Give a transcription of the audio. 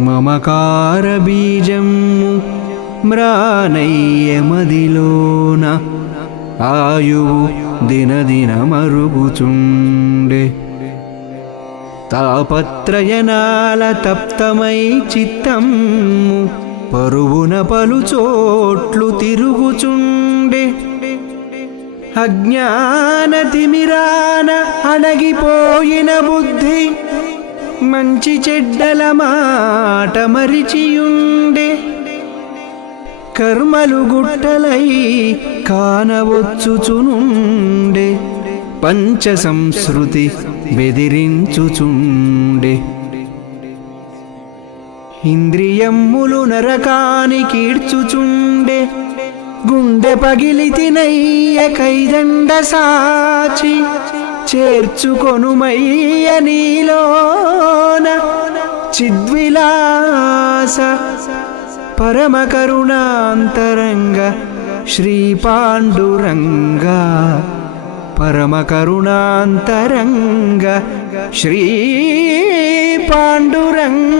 మమకార బీజము మ్రానయ్య మదిలోన ఆయువు దినదిన మరుగుచుండే తాపత్రయనాల తప్తమై చిత్తము పరువున పలుచోట్లు తిరుగుచుండే అజ్ఞాన తిమిరాన అణగిపోయిన బుద్ధి మంచి చెడ్డల మాట మరిచియుండే కర్మలు గుట్టలై కానవచ్చుచునుండే పంచ సంస్కృతి బెదిరించుచుండే ఇంద్రియమ్ములు నరకానికి ఈడ్చుచుండే గుండె పగిలి తినయ్య కైదండ సాచి చేర్చుకొనుమయ్య నీలోన చిద్విలాస పరమ కరుణాంతరంగ శ్రీ పాండురంగ పరమ కరుణాంతరంగ శ్రీ పాండురంగ